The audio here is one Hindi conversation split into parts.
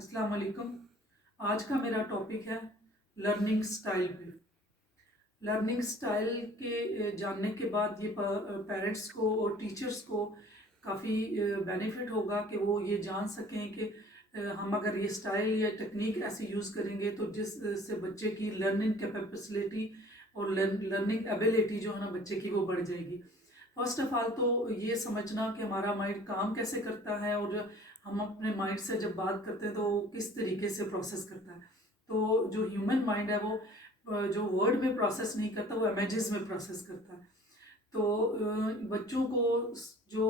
अस्सलाम वालेकुम। आज का मेरा टॉपिक है लर्निंग स्टाइल पे। लर्निंग स्टाइल के जानने के बाद ये पेरेंट्स को और टीचर्स को काफ़ी बेनिफिट होगा कि वो ये जान सकें कि हम अगर ये स्टाइल या टेक्निक ऐसे यूज़ करेंगे तो जिससे बच्चे की लर्निंग कैपेसिटी और लर्निंग एबिलिटी जो है ना बच्चे की वो बढ़ जाएगी। फर्स्ट ऑफ ऑल तो ये समझना कि हमारा माइंड काम कैसे करता है और हम अपने माइंड से जब बात करते हैं तो वो किस तरीके से प्रोसेस करता है। तो जो ह्यूमन माइंड है वो जो वर्ड में प्रोसेस नहीं करता वो इमेजेस में प्रोसेस करता है। तो बच्चों को जो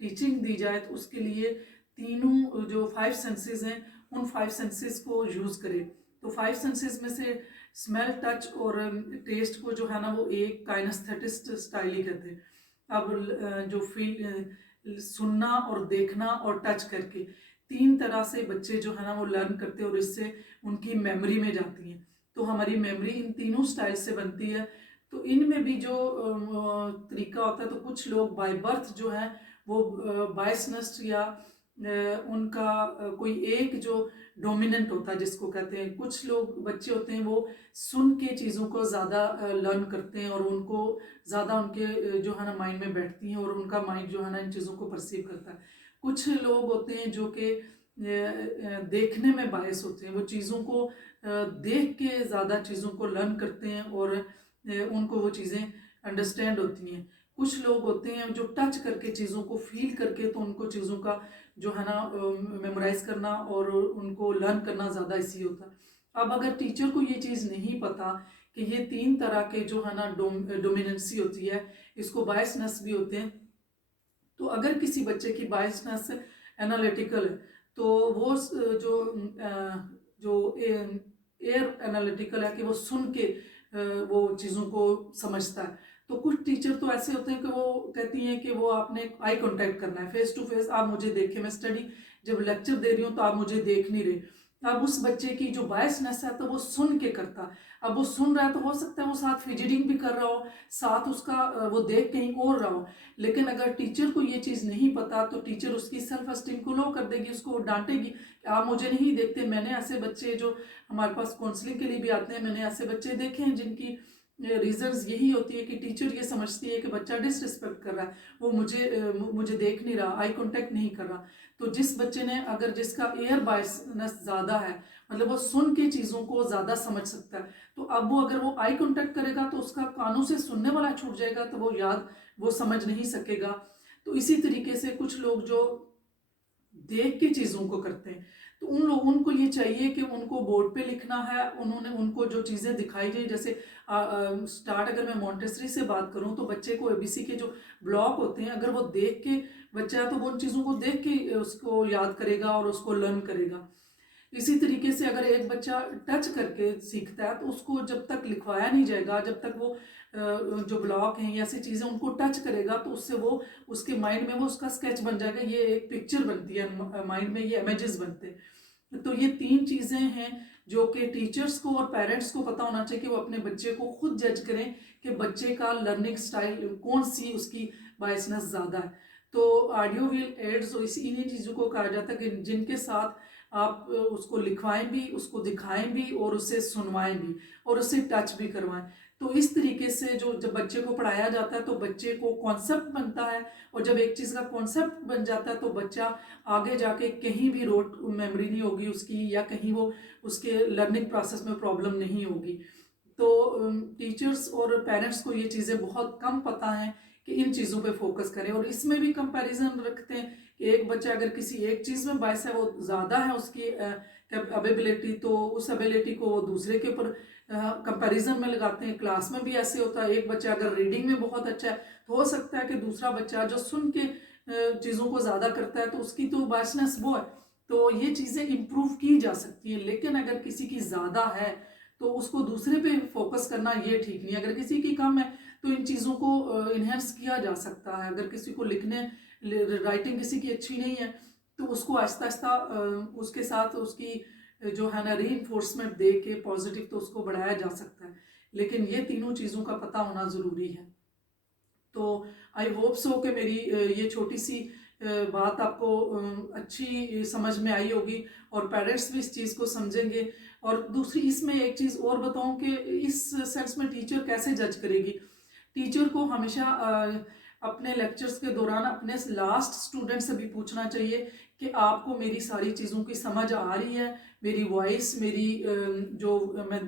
टीचिंग दी जाए तो उसके लिए तीनों जो 5 सेंसेस हैं उन 5 सेंसेस को यूज़ करें। तो 5 सेंसेस में से स्मेल, टच और टेस्ट को जो है ना वो एक काइनेस्थेटिस्ट स्टाइल ही कहते हैं। अब जो फील सुनना और देखना और टच करके तीन तरह से बच्चे जो है ना वो लर्न करते हैं और इससे उनकी मेमोरी में जाती हैं। तो हमारी मेमोरी इन तीनों स्टाइल से बनती है। तो इनमें भी जो तरीका होता है, तो कुछ लोग बाय बर्थ जो है वो बायसनेस या उनका कोई एक जो डोमिनेंट होता है जिसको कहते हैं। कुछ लोग बच्चे होते हैं वो सुन के चीज़ों को ज़्यादा लर्न करते हैं और उनको ज़्यादा उनके जो है ना माइंड में बैठती हैं और उनका माइंड जो है ना इन चीज़ों को परसीव करता है। कुछ लोग होते हैं जो कि देखने में बायस होते हैं, वो चीज़ों को देख के ज़्यादा चीज़ों को लर्न करते हैं और उनको वो चीज़ें अंडरस्टैंड होती हैं। कुछ लोग होते हैं जो टच करके चीज़ों को फील करके तो उनको चीज़ों का जो है ना मेमोराइज करना और उनको लर्न करना ज़्यादा इसी होता है। अब अगर टीचर को ये चीज़ नहीं पता कि ये तीन तरह के जो है ना डोमिनेंसी होती है, इसको बायसनेस भी होते हैं। तो अगर किसी बच्चे की बायसनेस एनालिटिकल है तो वो जो एयर एनालिटिकल है कि वो सुन के वो चीज़ों को समझता है। तो कुछ टीचर तो ऐसे होते हैं कि वो कहती हैं कि वो आपने आई कांटेक्ट करना है, फेस टू फेस आप मुझे देखें, मैं स्टडी जब लेक्चर दे रही हूँ तो आप मुझे देख नहीं रहे। अब उस बच्चे की जो बायसनेस है तो वो सुन के करता। अब वो सुन रहा है तो हो सकता है वो साथ फिजिटिंग भी कर रहा हो, साथ उसका वो देख कहीं और रहा हो। लेकिन अगर टीचर को ये चीज़ नहीं पता तो टीचर उसकी सेल्फ एस्टीम को लो कर देगी, उसको डांटेगी कि आप मुझे नहीं देखते। मैंने ऐसे बच्चे जो हमारे पास काउंसलिंग के लिए भी आते हैं, मैंने ऐसे बच्चे देखे हैं जिनकी रीजंस यही होती है कि टीचर ये समझती है कि बच्चा डिसरिस्पेक्ट कर रहा है, वो मुझे देख नहीं रहा, आई कांटेक्ट नहीं कर रहा। तो जिस बच्चे ने अगर जिसका एयर बायसनेस ज़्यादा है, मतलब वो सुन के चीज़ों को ज़्यादा समझ सकता है, तो अब वो अगर वो आई कांटेक्ट करेगा तो उसका कानों से सुनने वाला छूट जाएगा, तो वो समझ नहीं सकेगा। तो इसी तरीके से कुछ लोग जो देख के चीज़ों को करते हैं, तो उनको ये चाहिए कि उनको बोर्ड पे लिखना है, उनको जो चीज़ें दिखाई जाए, जैसे स्टार्ट अगर मैं मॉन्टेसरी से बात करूं तो बच्चे को एबीसी के जो ब्लॉक होते हैं अगर वो देख के बच्चा है तो वो उन चीज़ों को देख के उसको याद करेगा और उसको लर्न करेगा। इसी तरीके से अगर एक बच्चा टच करके सीखता है तो उसको जब तक लिखवाया नहीं जाएगा, जब तक वो जो ब्लॉक हैं या ऐसी चीज़ें उनको टच करेगा तो उससे वो उसके माइंड में वो उसका स्केच बन जाएगा, ये एक पिक्चर बनती है माइंड में, ये इमेजेस बनते हैं। तो ये तीन चीज़ें हैं जो कि टीचर्स को और पेरेंट्स को पता होना चाहिए कि वो अपने बच्चे को खुद जज करें कि बच्चे का लर्निंग स्टाइल कौन सी उसकी बायसनेस ज़्यादा है। तो ऑडियो विल एड्स इन्हीं चीज़ों को कहा जाता है कि जिनके साथ आप उसको लिखवाएं भी, उसको दिखाएं भी और उसे सुनवाएं भी और उससे टच भी करवाएं। तो इस तरीके से जो जब बच्चे को पढ़ाया जाता है तो बच्चे को कॉन्सेप्ट बनता है, और जब एक चीज़ का कॉन्सेप्ट बन जाता है तो बच्चा आगे जाके कहीं भी रोट मेमोरी नहीं होगी उसकी, या कहीं वो उसके लर्निंग प्रोसेस में प्रॉब्लम नहीं होगी। तो टीचर्स और पेरेंट्स को ये चीज़ें बहुत कम पता हैं कि इन चीज़ों पे फोकस करें, और इसमें भी कंपैरिजन रखते हैं कि एक बच्चा अगर किसी एक चीज़ में बायस है, वो ज़्यादा है उसकी एबिलिटी, तो उस एबिलिटी को वो दूसरे के ऊपर कंपैरिजन में लगाते हैं। क्लास में भी ऐसे होता है, एक बच्चा अगर रीडिंग में बहुत अच्छा है तो हो सकता है कि दूसरा बच्चा जो सुन के चीज़ों को ज़्यादा करता है तो उसकी तो बायसनेस वो है। तो ये चीज़ें इम्प्रूव की जा सकती हैं, लेकिन अगर किसी की ज़्यादा है तो उसको दूसरे पे फोकस करना ये ठीक नहीं। अगर किसी की कम है तो इन चीज़ों को इन्हेंस किया जा सकता है। अगर किसी को लिखने राइटिंग किसी की अच्छी नहीं है तो उसको आहिस्ता आहिस्ता उसके साथ उसकी जो है ना रीइंफोर्समेंट दे के पॉजिटिव तो उसको बढ़ाया जा सकता है, लेकिन ये तीनों चीज़ों का पता होना ज़रूरी है। तो आई होप सो कि मेरी ये छोटी सी बात आपको अच्छी समझ में आई होगी और पेरेंट्स भी इस चीज़ को समझेंगे। और दूसरी इसमें एक चीज़ और बताऊं कि इस सेंस में टीचर कैसे जज करेगी। टीचर को हमेशा अपने लेक्चर्स के दौरान अपने लास्ट स्टूडेंट से भी पूछना चाहिए कि आपको मेरी सारी चीज़ों की समझ आ रही है, मेरी वॉइस, मेरी जो मैं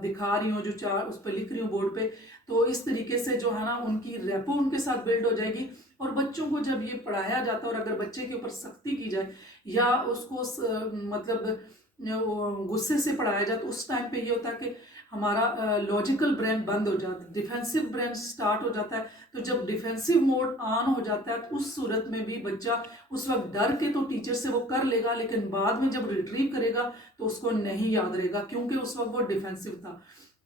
दिखा रही हूँ, जो चार उस पर लिख रही हूँ बोर्ड पे, तो इस तरीके से जो है ना उनकी रेपो उनके साथ बिल्ड हो जाएगी। और बच्चों को जब ये पढ़ाया जाता है और अगर बच्चे के ऊपर सख्ती की जाए या उसको मतलब गुस्से से पढ़ाया जाए, तो उस टाइम पे ये होता है कि हमारा लॉजिकल ब्रेन बंद हो जाता है, डिफेंसिव ब्रेन स्टार्ट हो जाता है। तो जब डिफेंसिव मोड ऑन हो जाता है तो उस सूरत में भी बच्चा उस वक्त डर के तो टीचर से वो कर लेगा, लेकिन बाद में जब रिट्रीव करेगा तो उसको नहीं याद रहेगा, क्योंकि उस वक्त वो डिफेंसिव था।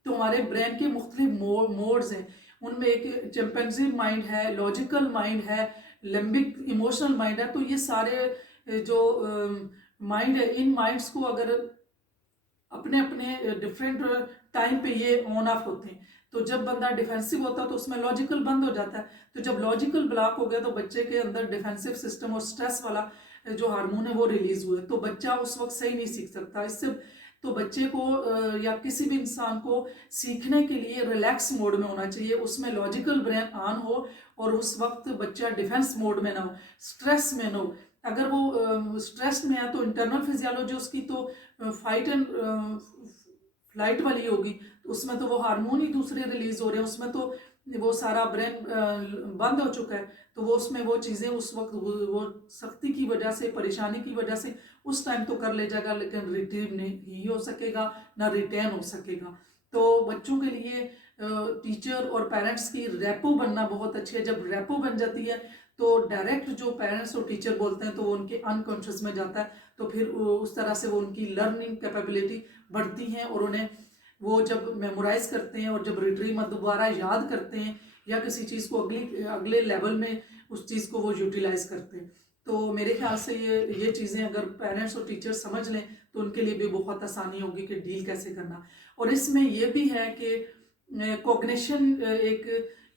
तो हमारे ब्रेन के मुख्तलिफ मोड्स हैं, उनमें एक चिंपैंजी माइंड है, लॉजिकल माइंड है, लिम्बिक इमोशनल माइंड है। तो ये सारे जो माइंड है, इन माइंड्स को अगर अपने अपने डिफरेंट टाइम पे ये ऑन ऑफ होते हैं। तो जब बंदा डिफेंसिव होता है तो उसमें लॉजिकल बंद हो जाता है। तो जब लॉजिकल ब्लॉक हो गया तो बच्चे के अंदर डिफेंसिव सिस्टम और स्ट्रेस वाला जो हार्मोन है वो रिलीज हुआ, तो बच्चा उस वक्त सही नहीं सीख सकता। इससे तो बच्चे को या किसी भी इंसान को सीखने के लिए रिलैक्स मोड में होना चाहिए, उसमें लॉजिकल ब्रेन ऑन हो और उस वक्त बच्चा डिफेंस मोड में ना हो, स्ट्रेस में ना हो। अगर वो स्ट्रेस में है तो इंटरनल फिजियोलॉजी उसकी तो फाइट एंड फ्लाइट वाली होगी, तो उसमें तो वो हार्मोन ही दूसरे रिलीज हो रहे हैं, उसमें तो वो सारा ब्रेन बंद हो चुका है। तो वो उसमें वो चीज़ें उस वक्त वो सख्ती की वजह से, परेशानी की वजह से उस टाइम तो कर ले जाएगा, लेकिन रिट्रीव नहीं हो सकेगा, ना रिटेन हो सकेगा। तो बच्चों के लिए टीचर और पेरेंट्स की रेपो बनना बहुत अच्छी है। जब रेपो बन जाती है तो डायरेक्ट जो पेरेंट्स और टीचर बोलते हैं तो वो उनके अनकॉन्शियस में जाता है, तो फिर उस तरह से वो उनकी लर्निंग कैपेबिलिटी बढ़ती हैं और उन्हें वो जब मेमोराइज करते हैं और जब रिट्रीव में दोबारा याद करते हैं या किसी चीज़ को अगले लेवल में उस चीज़ को वो यूटिलाइज करते हैं। तो मेरे ख्याल से ये चीज़ें अगर पेरेंट्स और टीचर समझ लें तो उनके लिए भी बहुत आसानी होगी कि डील कैसे करना। और इसमें ये भी है कि कॉग्निशन एक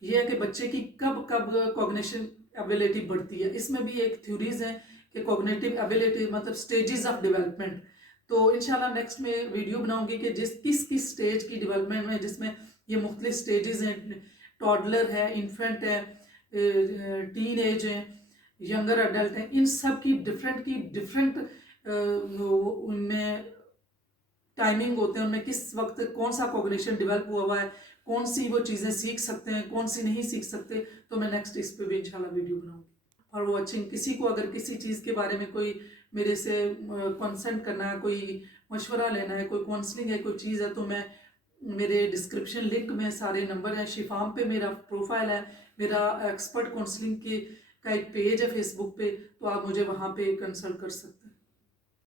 ये है कि बच्चे की कब कब कॉग्निशन एबिलिटी बढ़ती है। इसमें भी एक थ्योरीज हैं कि कॉग्निटिव एबिलिटी मतलब स्टेजेस ऑफ डेवलपमेंट। तो इंशाल्लाह नेक्स्ट में वीडियो बनाऊंगी कि किस किस स्टेज की डेवलपमेंट में, जिसमें ये मुख्तलिफ स्टेजेस हैं, टॉडलर है, इन्फेंट है, टीन एज है, यंगर अडल्ट है, इन सब की डिफरेंट उनमें टाइमिंग होते हैं, उनमें किस वक्त कौन सा कॉग्निशन डेवलप हुआ है, कौन सी वो चीज़ें सीख सकते हैं, कौन सी नहीं सीख सकते। तो मैं नेक्स्ट इस पे भी इंशाल्लाह वीडियो बनाऊंगी। For watching. किसी को अगर किसी चीज़ के बारे में कोई मेरे से कंसल्ट करना है, कोई मशवरा लेना है, कोई काउंसलिंग है, कोई चीज़ है, तो मैं मेरे डिस्क्रिप्शन लिंक में सारे नंबर हैं, शिफाम पे मेरा प्रोफाइल है, मेरा एक्सपर्ट काउंसलिंग का एक पेज है फेसबुक पे, तो आप मुझे वहाँ पे कंसल्ट कर सकते हैं।